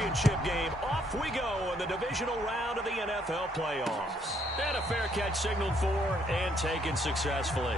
championship game. Off we go in the divisional round of the NFL playoffs. And a fair catch signaled for and taken successfully.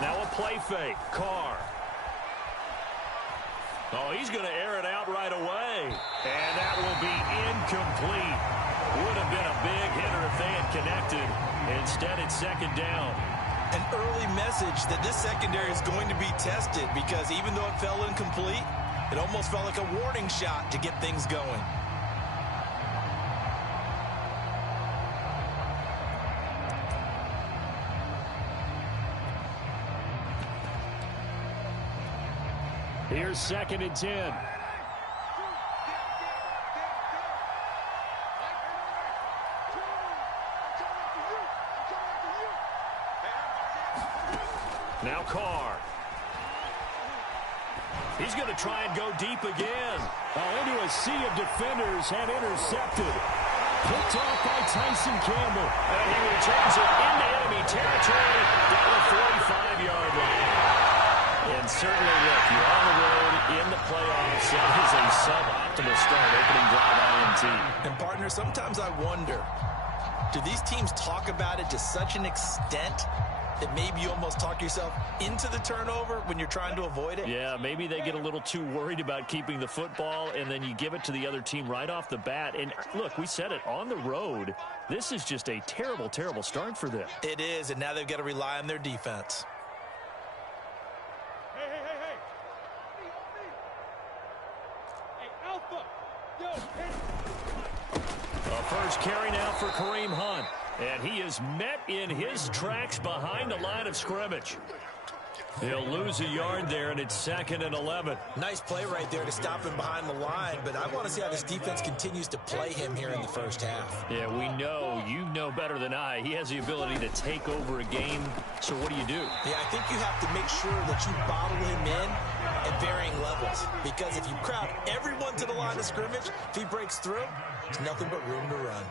Now a play fake. Carr. Oh, he's going to air it out right away. And that will be incomplete. Would have been a big hitter if they had connected. Instead, it's second down. An early message that this secondary is going to be tested because even though it fell incomplete, it almost felt like a warning shot to get things going. Here's 2nd and 10. Now Carr. He's going to try and go deep again. Into a sea of defenders and intercepted. Picked off by Tyson Campbell. And he returns it into enemy territory down the 45-yard line. And certainly, look, you're on the road in the playoffs. That is a suboptimal start, opening drive INT. And, partner, sometimes I wonder, do these teams talk about it to such an extent that maybe you almost talk yourself into the turnover when you're trying to avoid it? Yeah, maybe they get a little too worried about keeping the football, and then you give it to the other team right off the bat. And, look, we said it, on the road, this is just a terrible, terrible start for them. It is, and now they've got to rely on their defense. A first carry now for Kareem Hunt. And he is met in his tracks behind the line of scrimmage. He'll lose a yard there, and it's 2nd and 11. Nice play right there to stop him behind the line, but I want to see how this defense continues to play him here in the first half. Yeah, we know, you know better than I, he has the ability to take over a game. So what do you do? Yeah, I think you have to make sure that you bottle him in at varying levels, because if you crowd everyone to the line of scrimmage, if he breaks through, there's nothing but room to run.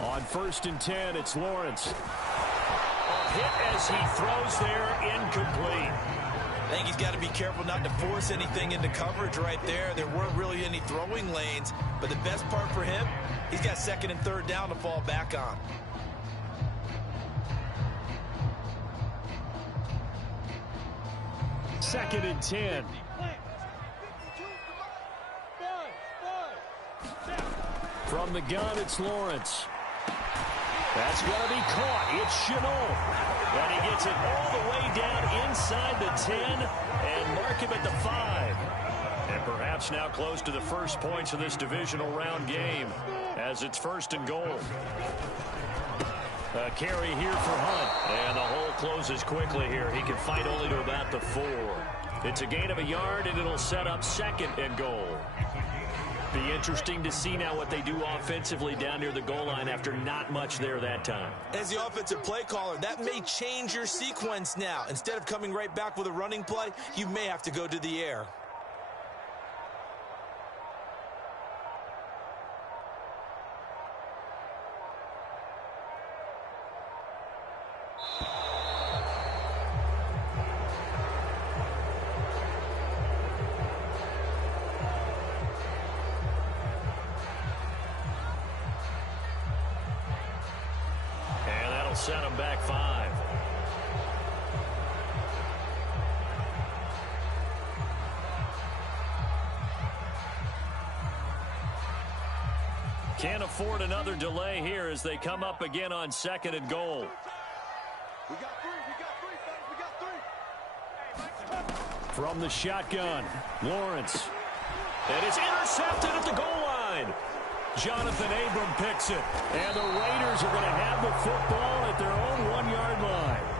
On 1st and 10, it's Lawrence. A hit as he throws there, incomplete. I think he's got to be careful not to force anything into coverage right there. There weren't really any throwing lanes, but the best part for him, he's got 2nd and 3rd down to fall back on. Second and 10. From the gun, it's Lawrence. That's going to be caught. It's Chenault. And he gets it all the way down inside the 10 and mark him at the 5. And perhaps now close to the first points of this divisional round game as it's 1st and goal. A carry here for Hunt. And the hole closes quickly here. He can fight only to about the 4. It's a gain of a yard, and it'll set up 2nd and goal. Be interesting to see now what they do offensively down near the goal line after not much there that time. As the offensive play caller, that may change your sequence now. Instead of coming right back with a running play, you may have to go to the air. Set him back 5. Can't afford another delay here as they come up again on 2nd and goal. We got three. From the shotgun, Lawrence. And it's intercepted at the goal line. Jonathan Abram picks it. And the Raiders are going to have the football at their own 1-yard line.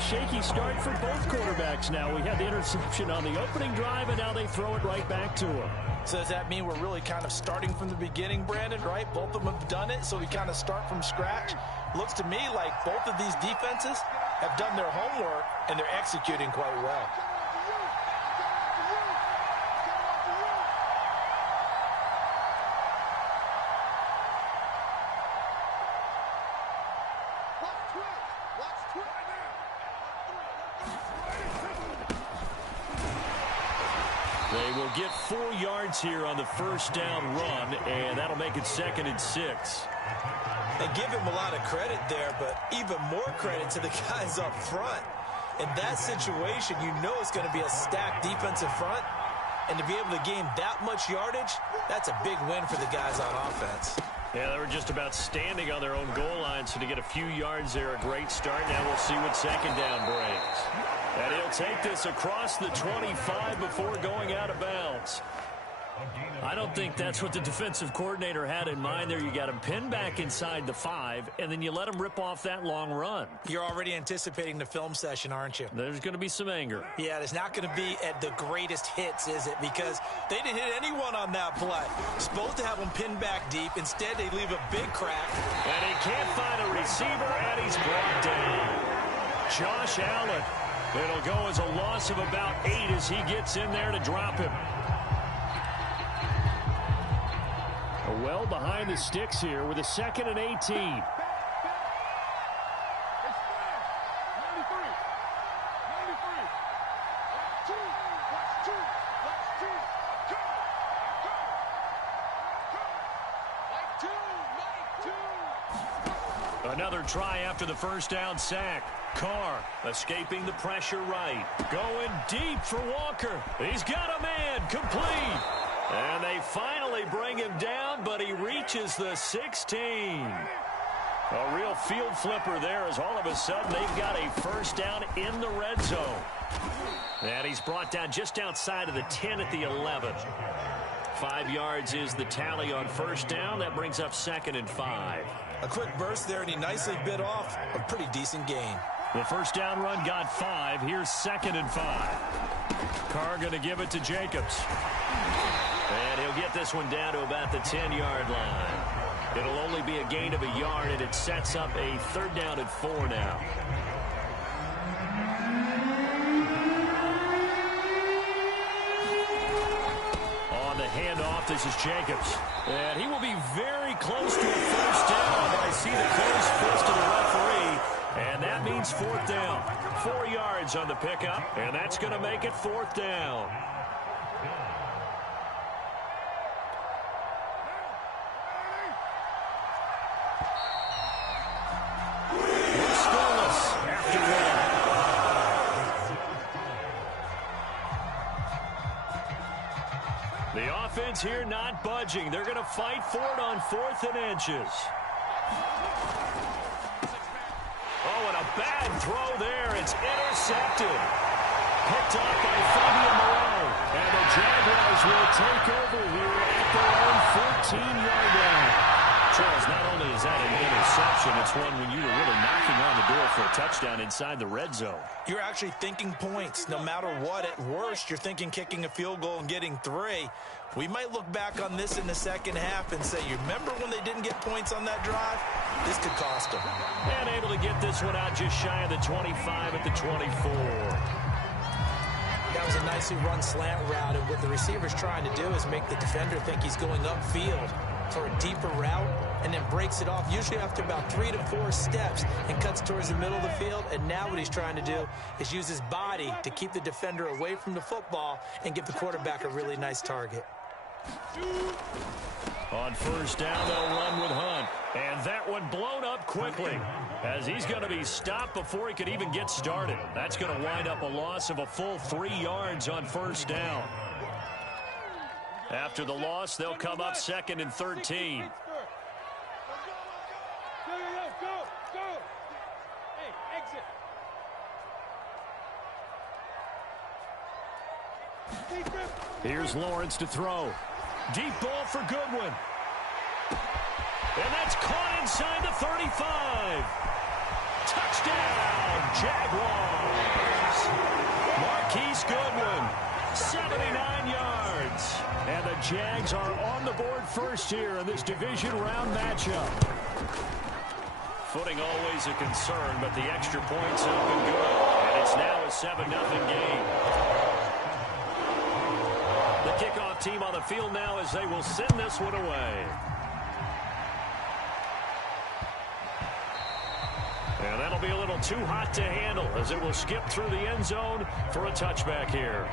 a shaky start for both quarterbacks now. We had the interception on the opening drive, and now they throw it right back to him. So does that mean we're really kind of starting from the beginning, Brandon, right? Both of them have done it, so we kind of start from scratch. Looks to me like both of these defenses have done their homework, and they're executing quite well. They will get 4 yards here on the first down run, and that'll make it 2nd and 6. They give him a lot of credit there, but even more credit to the guys up front. In that situation, you know it's going to be a stacked defensive front, and to be able to gain that much yardage, that's a big win for the guys on offense. Yeah, they were just about standing on their own goal line, so to get a few yards there, a great start. Now we'll see what 2nd down brings. And he'll take this across the 25 before going out of bounds. I don't think that's what the defensive coordinator had in mind there. You got him pinned back inside the 5, and then you let him rip off that long run. You're already anticipating the film session, aren't you? There's going to be some anger. Yeah, there's not going to be at the greatest hits, is it? Because they didn't hit anyone on that play. Supposed to have him pinned back deep. Instead, they leave a big crack. And he can't find a receiver, and he's brought down. Josh Allen. It'll go as a loss of about 8 as he gets in there to drop him. Well behind the sticks here with a 2nd and 18. Another try after the first down sack. Carr escaping the pressure right. Going deep for Walker. He's got a man. Complete. And they finally bring him down, but he reaches the 16. A real field flipper there as all of a sudden they've got a first down in the red zone. And he's brought down just outside of the 10 at the 11. 5 yards is the tally on first down. That brings up 2nd and 5. A quick burst there, and he nicely bit off a pretty decent gain. The first down run got 5. Here's 2nd and 5. Carr going to give it to Jacobs. And he'll get this one down to about the 10-yard line. It'll only be a gain of a yard, and it sets up a 3rd down and 4 now. On the handoff, this is Jacobs. And he will be very close to a first down. I see the closed fist of the referee. And that means 4th down. 4 yards on the pickup, and that's going to make it 4th down. The offense here not budging. They're going to fight for it on 4th and inches. Oh, and a bad throw there. It's intercepted. Picked up by Fabian Moreau. And the Jaguars will take over here at their own 14-yard line. Charles, not only is that an interception, it's one when you were really knocking on the door for a touchdown inside the red zone. You're actually thinking points. No matter what, at worst, you're thinking kicking a field goal and getting 3. We might look back on this in the second half and say, you remember when they didn't get points on that drive? This could cost them. And able to get this one out just shy of the 25 at the 24. That was a nicely run slant route, and what the receiver's trying to do is make the defender think he's going upfield for a deeper route, and then breaks it off, usually after about 3 to 4 steps, and cuts towards the middle of the field. And now what he's trying to do is use his body to keep the defender away from the football and give the quarterback a really nice target. On first down, they'll run with Hunt. And that one blown up quickly as he's going to be stopped before he could even get started. That's going to wind up a loss of a full 3 yards on first down. After the loss, they'll come up 2nd and 13. Here's Lawrence to throw. Deep ball for Goodwin. And that's caught inside the 35. Touchdown, Jaguars. Marquise Goodwin, 79 yards. And the Jags are on the board first here in this division round matchup. Footing always a concern, but the extra point's up and good. And it's now a 7-0 game. The kickoff team on the field now as they will send this one away. And that'll be a little too hot to handle as it will skip through the end zone for a touchback here.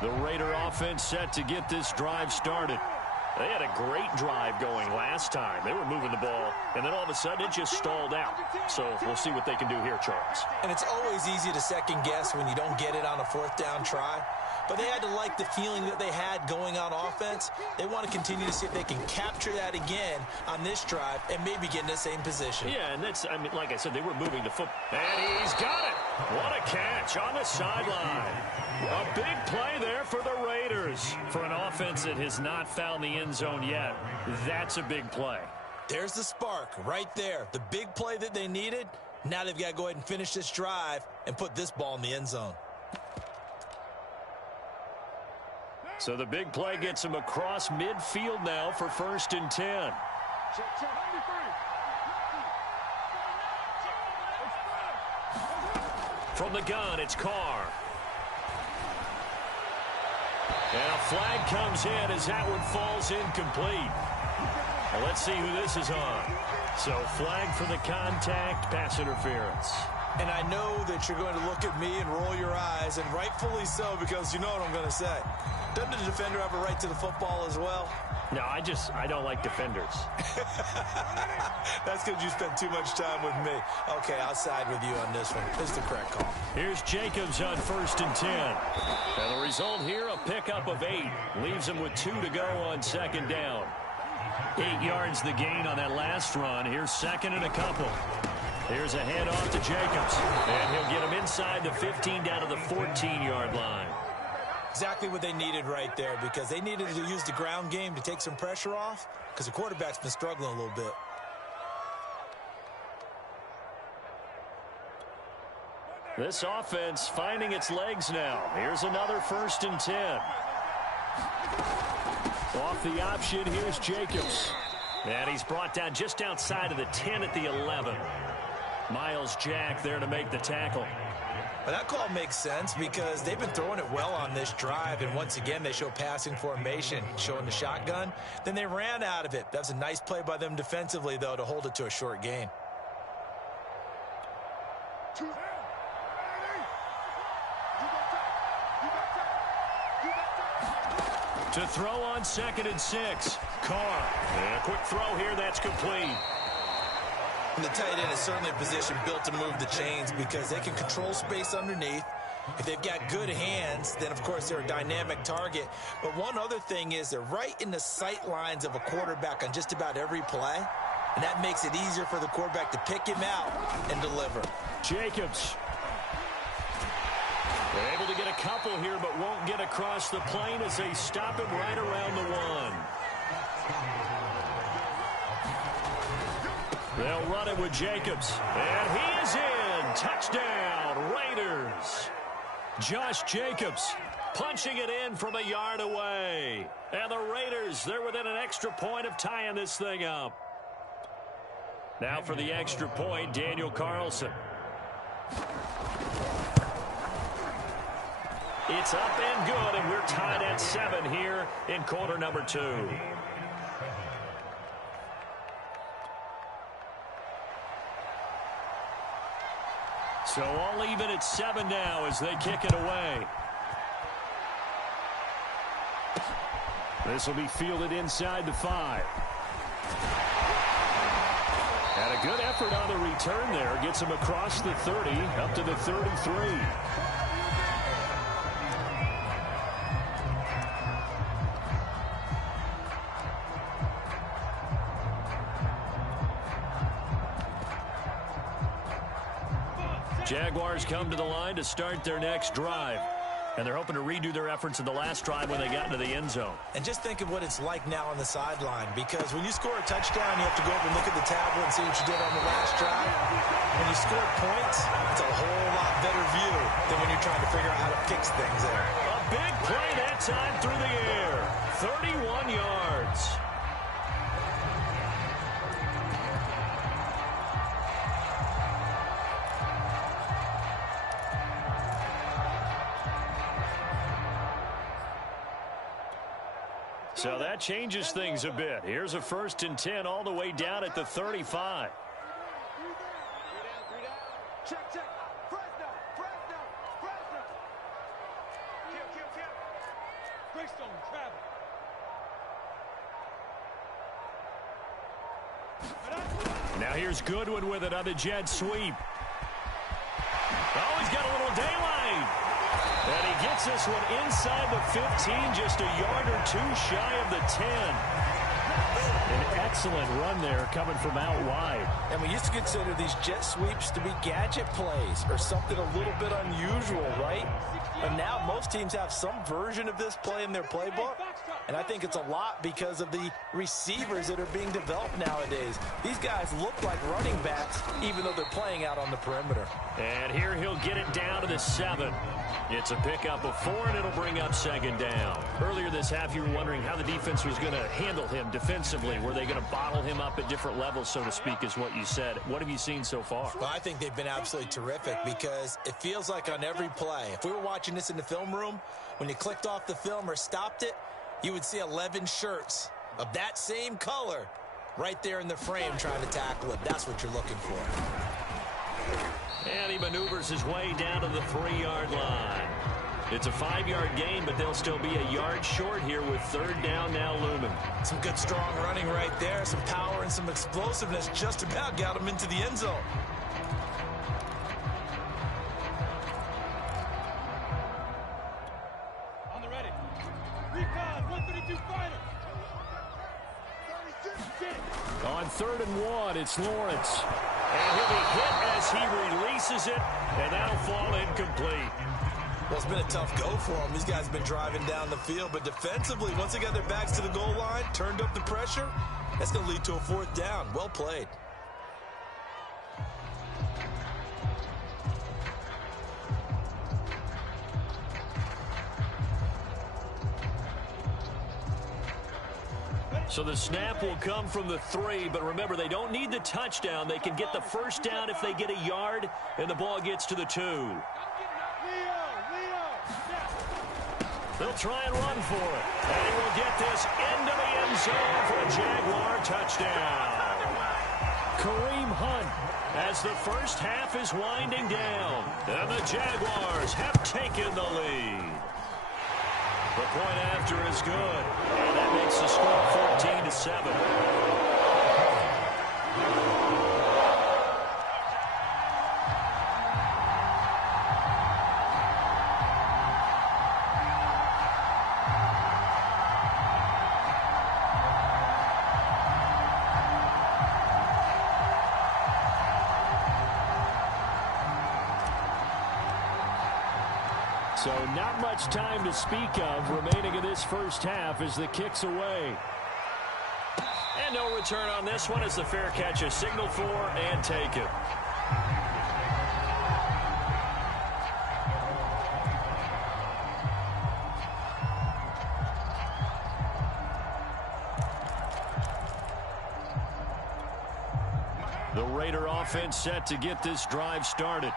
The Raider offense set to get this drive started. They had a great drive going last time. They were moving the ball, and then all of a sudden it just stalled out. So we'll see what they can do here, Charles. And it's always easy to second guess when you don't get it on a fourth down try. But they had to like the feeling that they had going on offense. They want to continue to see if they can capture that again on this drive and maybe get in the same position. Yeah, and that's, I mean, like I said, they were moving the football. And he's got it. What a catch on the sideline. A big play there for the Raiders. For an offense that has not found the end zone yet, that's a big play. There's the spark right there. The big play that they needed. Now they've got to go ahead and finish this drive and put this ball in the end zone. So the big play gets him across midfield now for 1st and 10. From the gun, it's Carr. And a flag comes in as that one falls incomplete. Well, let's see who this is on. So flag for the contact, pass interference. And I know that you're going to look at me and roll your eyes, and rightfully so, because you know what I'm going to say. Doesn't the defender have a right to the football as well? No, I don't like defenders. That's because you spent too much time with me. Okay, I'll side with you on this one. This is the correct call. Here's Jacobs on 1st and 10. And the result here, a pickup of 8. Leaves him with 2 to go on 2nd down. 8 yards the gain on that last run. Here's 2nd and a couple. Here's a handoff to Jacobs. And he'll get him inside the 15 down to the 14-yard line. Exactly what they needed right there, because they needed to use the ground game to take some pressure off, because the quarterback's been struggling a little bit. This offense finding its legs now. Here's another 1st and 10. Off the option, here's Jacobs. And he's brought down just outside of the 10 at the 11. Miles Jack there to make the tackle. But that call makes sense because they've been throwing it well on this drive, and once again they show passing formation, showing the shotgun. Then they ran out of it. That's a nice play by them defensively, though, to hold it to a short gain. To throw on 2nd and 6. Carr. And a quick throw here, that's complete. And the tight end is certainly a position built to move the chains because they can control space underneath. If they've got good hands, then, of course, they're a dynamic target. But one other thing is they're right in the sight lines of a quarterback on just about every play. And that makes it easier for the quarterback to pick him out and deliver. Jacobs. They're able to get a couple here, but won't get across the plane as they stop him right around the 1. They'll run it with Jacobs. And he is in. Touchdown, Raiders. Josh Jacobs punching it in from a yard away. And the Raiders, they're within an extra point of tying this thing up. Now for the extra point, Daniel Carlson. It's up and good, and we're tied at 7 here in quarter number 2. So all even at 7 now as they kick it away. This will be fielded inside the 5. And a good effort on the return there. Gets him across the 30, up to the 33. Jaguars come to the line to start their next drive. And they're hoping to redo their efforts in the last drive when they got into the end zone. And just think of what it's like now on the sideline, because when you score a touchdown, you have to go over and look at the tablet and see what you did on the last drive. When you score points, it's a whole lot better view than when you're trying to figure out how to fix things there. A big play that time through the air. 31 yards. So that changes things a bit. Here's a 1st and 10 all the way down at the 35. Check. Fresno. Kill. Greystone, travel. Now here's Goodwin with it on the jet sweep. Oh, he's got a little daylight. And he gets this one inside the 15, just a yard or two shy of the 10. An excellent run there coming from out wide. And we used to consider these jet sweeps to be gadget plays or something a little bit unusual, right? And now most teams have some version of this play in their playbook. And I think it's a lot because of the receivers that are being developed nowadays. These guys look like running backs even though they're playing out on the perimeter. And here he'll get it down to the 7. It's a pickup of 4, and it'll bring up 2nd down. Earlier this half, you were wondering how the defense was going to handle him defensively. Were they going to bottle him up at different levels, so to speak, is what you said. What have you seen so far? Well, I think they've been absolutely terrific because it feels like on every play, if we were watching this in the film room, when you clicked off the film or stopped it, you would see 11 shirts of that same color right there in the frame trying to tackle it. That's what you're looking for. And he maneuvers his way down to the 3-yard line. It's a 5-yard gain, but they'll still be a yard short here with 3rd down now looming. Some good strong running right there. Some power and some explosiveness just about got him into the end zone. On the ready. Recon, 132 fighter. On 3rd and 1, it's Lawrence. And he'll be hit as he releases it, and that'll fall incomplete. Well, it's been a tough go for them. These guys have been driving down the field, but defensively, once they got their backs to the goal line, turned up the pressure, that's going to lead to a 4th down. Well played. So the snap will come from the 3, but remember, they don't need the touchdown. They can get the 1st down if they get a yard, and the ball gets to the 2. They'll try and run for it. And he will get this into the end zone for a Jaguar touchdown. Kareem Hunt as the first half is winding down. And the Jaguars have taken the lead. The point after is good. And that makes the score 14-7. So not much time to speak of remaining in this first half as the kick's away. And no return on this one as the fair catch is signaled for and taken. The Raider offense set to get this drive started.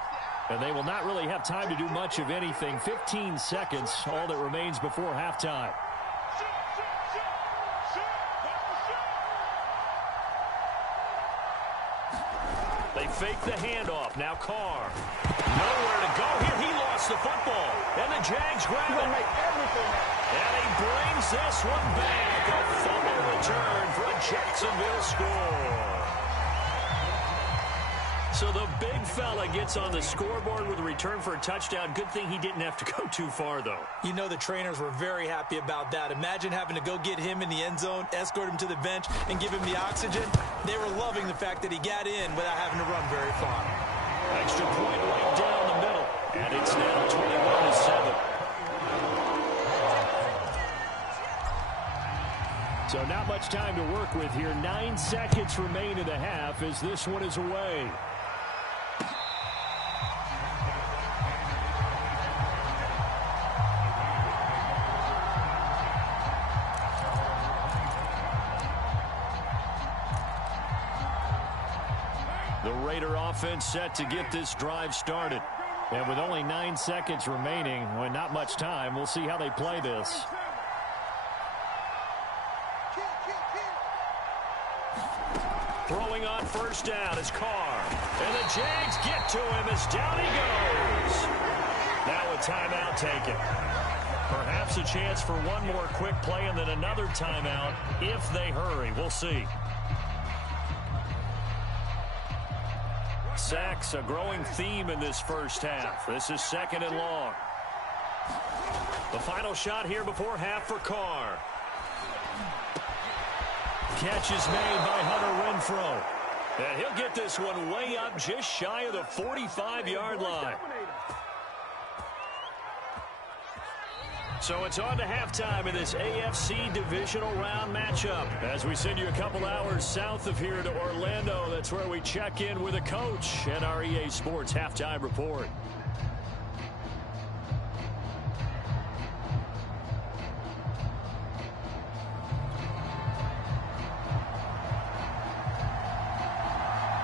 And they will not really have time to do much of anything. 15 seconds, all that remains before halftime. They fake the handoff. Now Carr. Nowhere to go here. He lost the football. And the Jags grab it. And he brings this one back. A fumble return for a Jacksonville score. So the big fella gets on the scoreboard with a return for a touchdown. Good thing he didn't have to go too far, though. You know the trainers were very happy about that. Imagine having to go get him in the end zone, escort him to the bench, and give him the oxygen. They were loving the fact that he got in without having to run very far. Extra point right down the middle. And it's now 21-7. So not much time to work with here. 9 seconds remain in the half as this one is away. The Raider offense set to get this drive started. And with only 9 seconds remaining, well, not much time, we'll see how they play this. Throwing on first down is Carr. And the Jags get to him as down he goes. Now a timeout taken. Perhaps a chance for one more quick play and then another timeout if they hurry. We'll see. Sacks, a growing theme in this first half. This is 2nd and long. The final shot here before half for Carr. Catch is made by Hunter Renfrow. And he'll get this one way up just shy of the 45-yard line. So it's on to halftime in this AFC divisional round matchup. As we send you a couple hours south of here to Orlando, that's where we check in with a coach and our EA Sports halftime report.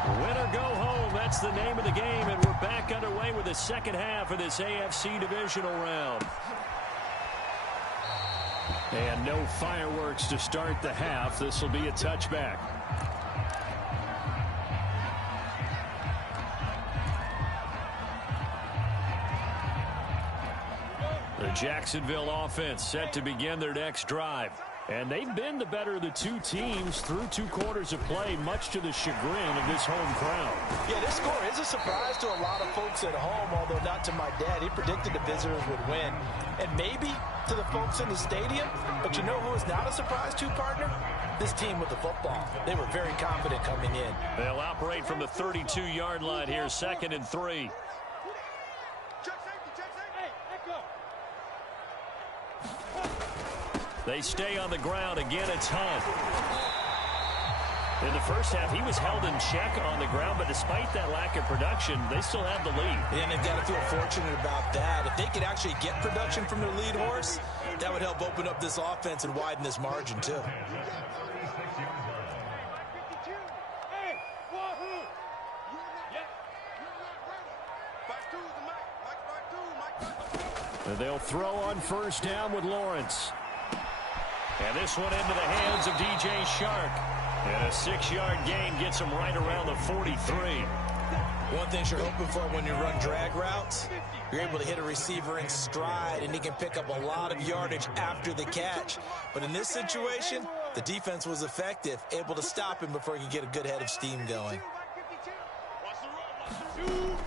Win or go home, that's the name of the game, and we're back underway with the second half of this AFC divisional round. And no fireworks to start the half. This will be a touchback. The Jacksonville offense set to begin their next drive. And they've been the better of the two teams through 2 quarters of play, much to the chagrin of this home crowd. Yeah, this score is a surprise to a lot of folks at home, although not to my dad. He predicted the visitors would win. And maybe to the folks in the stadium. But you know who is not a surprise to, partner? This team with the football. They were very confident coming in. They'll operate from the 32-yard line here, 2nd and 3. They stay on the ground. Again, it's Hunt. In the first half, he was held in check on the ground, but despite that lack of production, they still have the lead. And they've got to feel fortunate about that. If they could actually get production from their lead horse, that would help open up this offense and widen this margin, too. They'll throw on first down with Lawrence. And this one into the hands of DJ Shark. And a 6-yard gain gets him right around the 43. One thing you're hoping for when you run drag routes, you're able to hit a receiver in stride, and he can pick up a lot of yardage after the catch. But in this situation, the defense was effective, able to stop him before he could get a good head of steam going.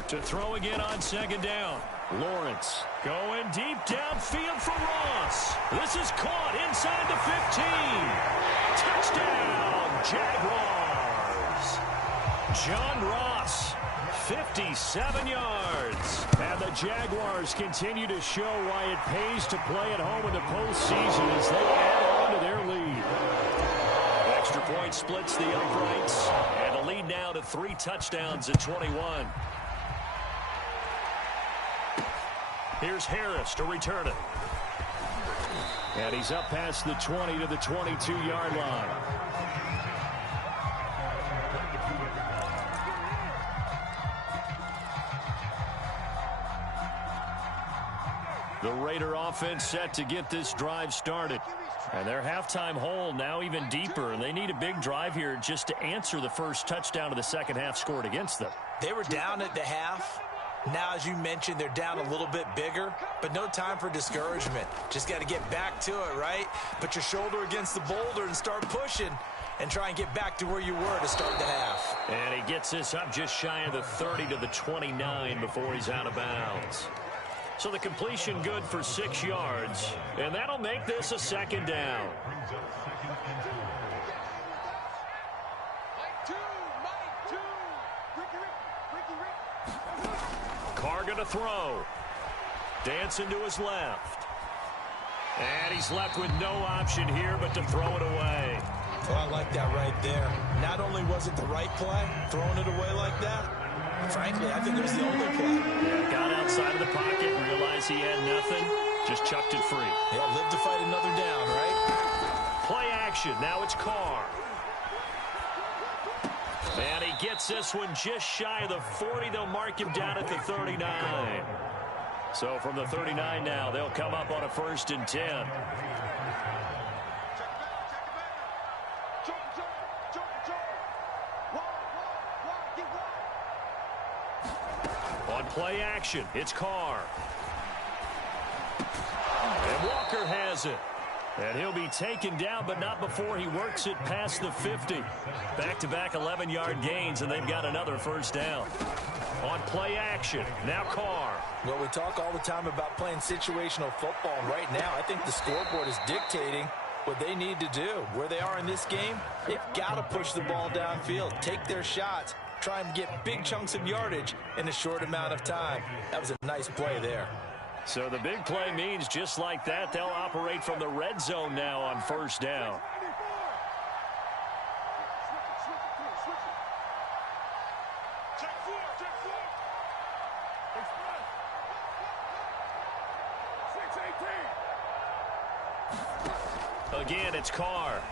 To throw again on 2nd down. Lawrence going deep downfield for Ross. This is caught inside the 15. Touchdown, Jaguars. John Ross, 57 yards. And the Jaguars continue to show why it pays to play at home in the postseason as they add on to their lead. Extra point splits the uprights. And the lead now to 3 touchdowns at 21. Here's Harris to return it. And he's up past the 20 to the 22-yard line. The Raider offense set to get this drive started. And their halftime hole now even deeper. And they need a big drive here just to answer the first touchdown of the second half scored against them. They were down at the half. Now, as you mentioned, they're down a little bit bigger, but no time for discouragement. Just got to get back to it, right? Put your shoulder against the boulder and start pushing and try and get back to where you were to start the half. And he gets this up just shy of the 30 to the 29 before he's out of bounds. So the completion good for 6 yards, and that'll make this a 2nd down. going to throw. Dancing to his left. And he's left with no option here but to throw it away. Oh, I like that right there. Not only was it the right play, throwing it away like that, frankly, I think it was the only play. Yeah, got outside of the pocket, realized he had nothing, just chucked it free. Yeah, live to fight another down, right? Play action. Now it's Carr. And he gets this one just shy of the 40. They'll mark him down at the 39. So from the 39 now, they'll come up on a 1st and 10. On play action, it's Carr. And Walker has it. And he'll be taken down, but not before he works it past the 50. Back-to-back 11-yard gains, and they've got another 1st down. On play action, now Carr. Well, we talk all the time about playing situational football, and right now I think the scoreboard is dictating what they need to do. Where they are in this game, they've got to push the ball downfield, take their shots, try and get big chunks of yardage in a short amount of time. That was a nice play there. So the big play means just like that, they'll operate from the red zone now on 1st down. Again, it's Carr.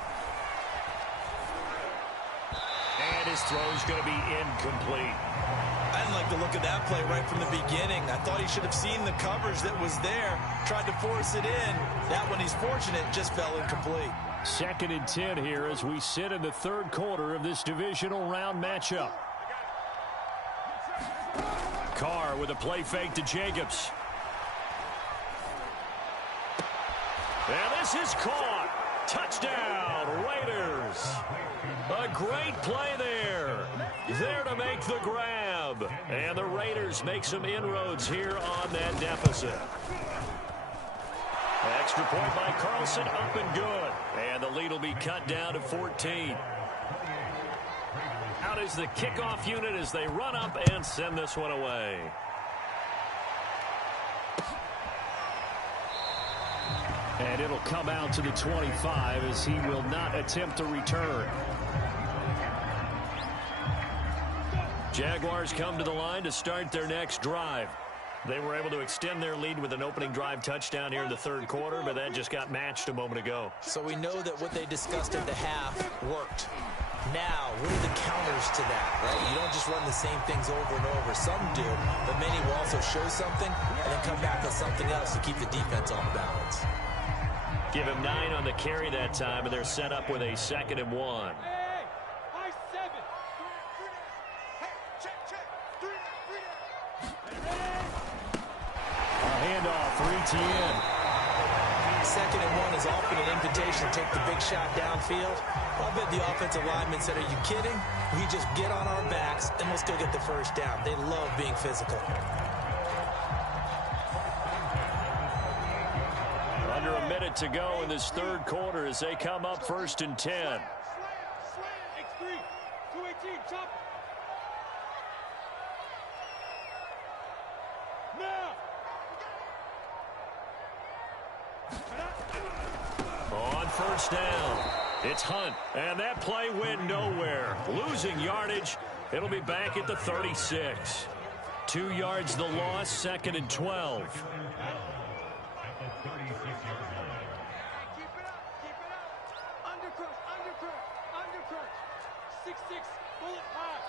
And his throw's going to be incomplete. I didn't like the look of that play right from the beginning. I thought he should have seen the coverage that was there, tried to force it in. That one, he's fortunate, just fell incomplete. 2nd and 10 here as we sit in the 3rd quarter of this divisional round matchup. Carr with a play fake to Jacobs. And this is caught. Touchdown, Raiders. A great play there. There to make the grab. And the Raiders make some inroads here on that deficit. Extra point by Carlson, up and good. And the lead will be cut down to 14. Out is the kickoff unit as they run up and send this one away. And it'll come out to the 25 as he will not attempt to return. Jaguars come to the line to start their next drive. They were able to extend their lead with an opening drive touchdown here in the 3rd quarter, but that just got matched a moment ago. So we know that what they discussed at the half worked. Now, what are the counters to that, right? You don't just run the same things over and over. Some do, but many will also show something and then come back with something else to keep the defense off balance. Give him 9 on the carry that time, and they're set up with a 2nd and 1. A handoff for Etienne. 2nd and 1 is often an invitation to take the big shot downfield. I bet the offensive lineman said, are you kidding? We just get on our backs and let's go get the 1st down. They love being physical. Under a minute to go in this 3rd quarter as they come up 1st and 10. X3, 218, chop. Now. On 1st down, it's Hunt, and that play went nowhere. Losing yardage, it'll be back at the 36. 2 yards the loss, 2nd and 12. Undercrush. 6-6, bullet high.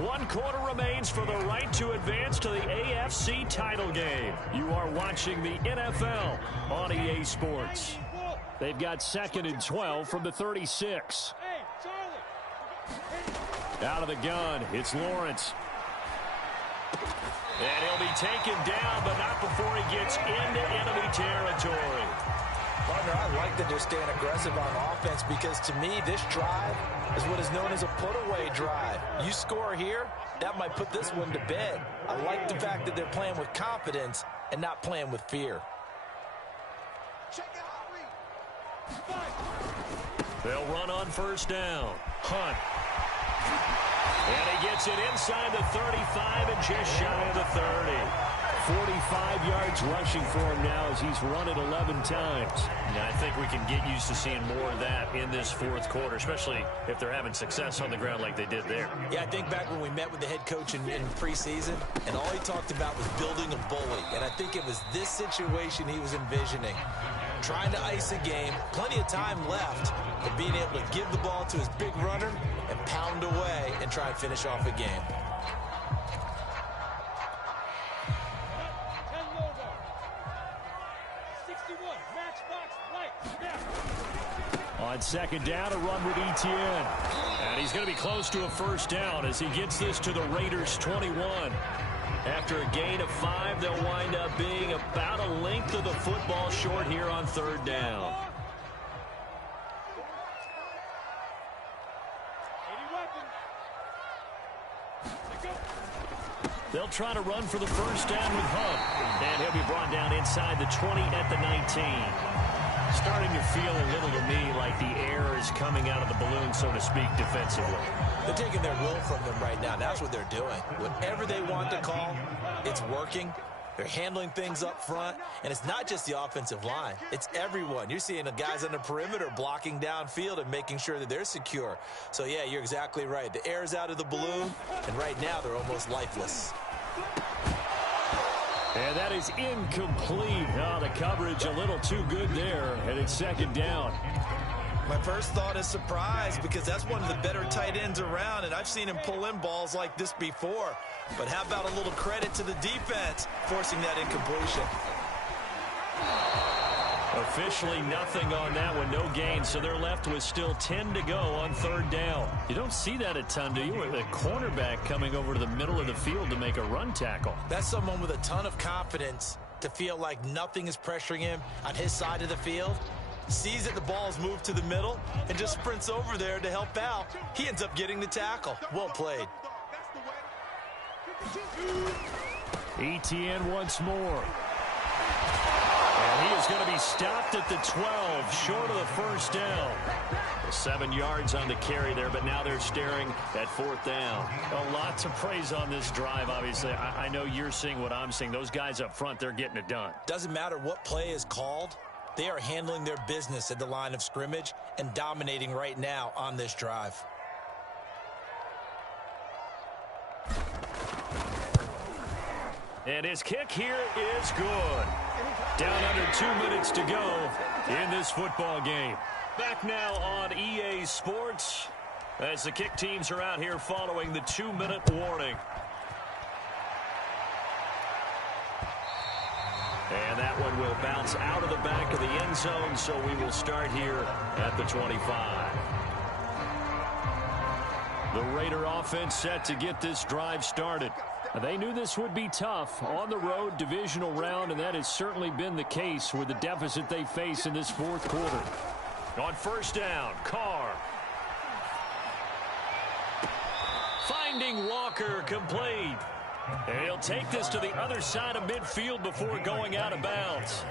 One quarter remains for the right to advance to the AFC title game. You are watching the NFL on EA Sports. They've got 2nd and 12 from the 36. Hey, Charlie. Out of the gun, it's Lawrence. And he'll be taken down, but not before he gets into enemy territory. Partner, I like that they're staying aggressive on offense because to me, this drive is what is known as a put-away drive. You score here, that might put this one to bed. I like the fact that they're playing with confidence and not playing with fear. Check it out, They'll run on first down. Hunt. And he gets it inside the 35 and just shy of the 30. 45 yards rushing for him now as he's run it 11 times. Now, I think we can get used to seeing more of that in this fourth quarter, especially if they're having success on the ground like they did there. Yeah, I think back when we met with the head coach in preseason, and all he talked about was building a bully. And I think it was this situation he was envisioning. Trying to ice a game, plenty of time left, but being able to give the ball to his big runner and pound away and try and finish off a game. On second down, a run with Etienne. And he's going to be close to a first down as he gets this to the Raiders' 21. After a gain of 5, they'll wind up being about a length of the football short here on third down. They'll try to run for the first down with Hunt. And he'll be brought down inside the 20 at the 19. Starting to feel a little to me like the air is coming out of the balloon, so to speak, defensively. They're taking their will from them right now. That's what they're doing. Whatever they want to call, it's working. They're handling things up front, and it's not just the offensive line. It's everyone. You're seeing the guys on the perimeter blocking downfield and making sure that they're secure. So, yeah, you're exactly right. The air's out of the balloon, and right now they're almost lifeless. And that is incomplete. Oh, the coverage a little too good there, and it's second down. My first thought is surprise because that's one of the better tight ends around, and I've seen him pull in balls like this before. But how about a little credit to the defense forcing that incompletion? Officially nothing on that one, no gain, so they're left with still 10 to go on third down. You don't see that a ton, do you? With a cornerback coming over to the middle of the field to make a run tackle. That's someone with a ton of confidence to feel like nothing is pressuring him on his side of the field. Sees that the ball's moved to the middle and just sprints over there to help out. He ends up getting the tackle. Well played. Etienne once more. And he is going to be stopped at the 12, short of the first down. 7 yards on the carry there, but now they're staring at fourth down. A lot to praise on this drive, obviously. I know you're seeing what I'm seeing. Those guys up front, they're getting it done. Doesn't matter what play is called. They are handling their business at the line of scrimmage and dominating right now on this drive. And his kick here is good. Down under 2 minutes to go in this football game. Back now on EA Sports as the kick teams are out here following the 2-minute warning. And that one will bounce out of the back of the end zone, so we will start here at the 25. The Raider offense set to get this drive started. They knew this would be tough on the road, divisional round, and that has certainly been the case with the deficit they face in this fourth quarter. On first down, Carr. Finding Walker, complete. And he'll take this to the other side of midfield before going out of bounds.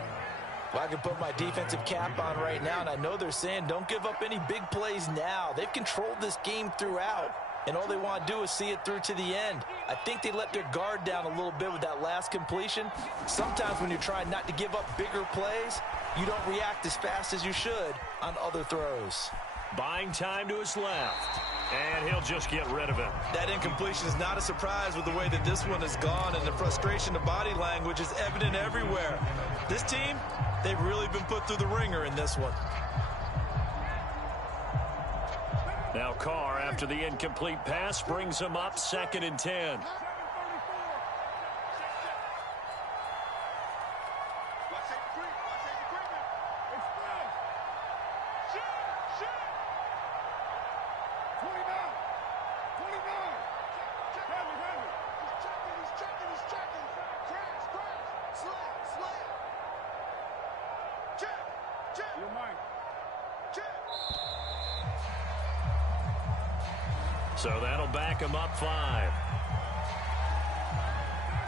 Well, I can put my defensive cap on right now, and I know they're saying don't give up any big plays now. They've controlled this game throughout, and all they want to do is see it through to the end. I think they let their guard down a little bit with that last completion. Sometimes when you're trying not to give up bigger plays, you don't react as fast as you should on other throws. Buying time to his left. And he'll just get rid of it. That incompletion is not a surprise with the way that this one has gone, and the frustration of body language is evident everywhere. This team, they've really been put through the ringer in this one. Now Carr, after the incomplete pass, brings him up 2nd and 10. So that'll back him up 5.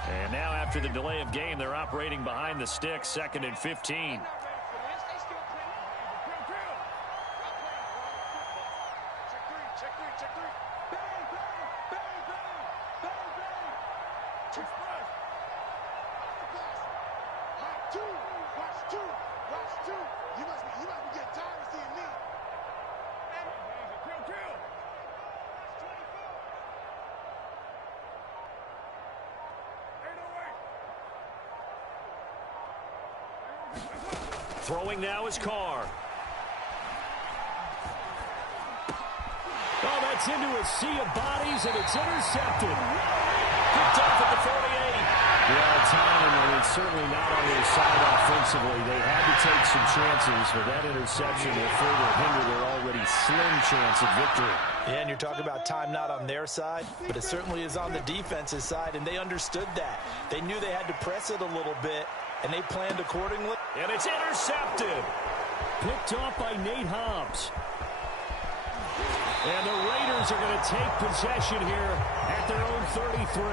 And now after the delay of game, they're operating behind the sticks, 2nd and 15. Throwing now is Carr. Oh, that's into a sea of bodies, and it's intercepted. Picked off at the 48. Yeah, time, and it's certainly not on their side offensively. They had to take some chances, but that interception will further hinder their already slim chance at victory. Yeah, and you're talking about time not on their side, but it certainly is on the defense's side, and they understood that. They knew they had to press it a little bit, and they planned accordingly. And it's intercepted. Picked off by Nate Hobbs. And the Raiders are going to take possession here at their own 33.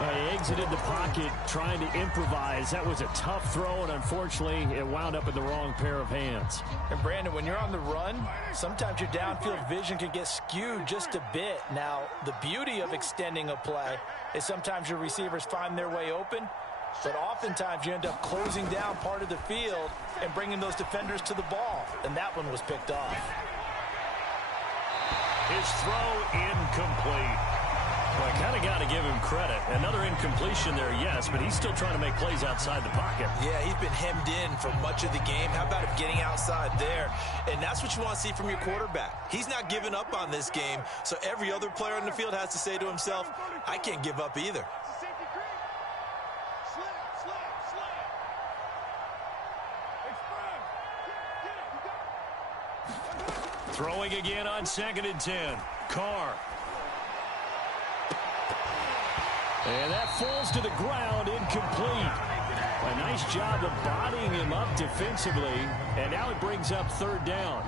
They exited the pocket trying to improvise. That was a tough throw, and unfortunately, it wound up in the wrong pair of hands. And, Brandon, when you're on the run, sometimes your downfield vision can get skewed just a bit. Now, the beauty of extending a play is sometimes your receivers find their way open, but oftentimes you end up closing down part of the field and bringing those defenders to the ball, and that one was picked off. His throw incomplete. Well, I kind of got to give him credit. Another incompletion there, yes, but he's still trying to make plays outside the pocket. Yeah, he's been hemmed in for much of the game. How about him getting outside there? And that's what you want to see from your quarterback. He's not giving up on this game, so every other player on the field has to say to himself, I can't give up either. Throwing again on 2nd and 10. Carr. And that falls to the ground, incomplete. A nice job of bodying him up defensively, and now it brings up 3rd down.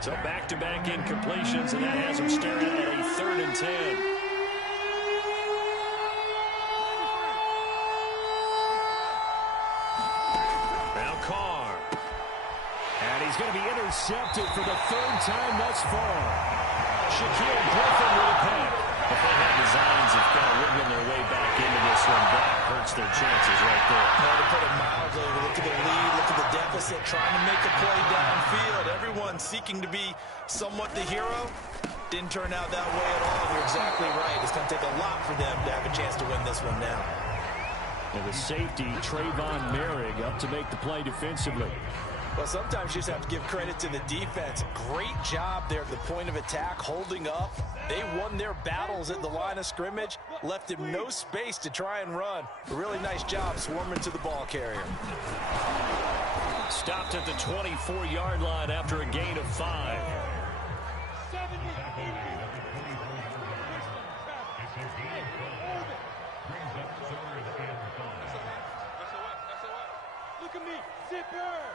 So back-to-back incompletions, and that has him staring at a 3rd and 10. Now Carr. And he's going to be intercepted for the 3rd time thus far. Shaquille Griffin with a pick. If they have designs of kind of wiggling their way back into this one, that hurts their chances right there. No, to put it mildly, look at the lead, look at the deficit, trying to make a play downfield. Everyone seeking to be somewhat the hero. Didn't turn out that way at all. You're exactly right. It's going to take a lot for them to have a chance to win this one now. And the safety, Trayvon Merrick, up to make the play defensively. Well, sometimes you just have to give credit to the defense. Great job there at the point of attack, holding up. They won their battles at the line of scrimmage, left him no space to try and run. A really nice job swarming to the ball carrier. Stopped at the 24-yard line after a gain of 5. Look at me, zipper.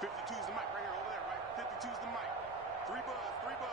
52's the mic right here, over there, right? 52's the mic. 3 buzz, 3 buzz.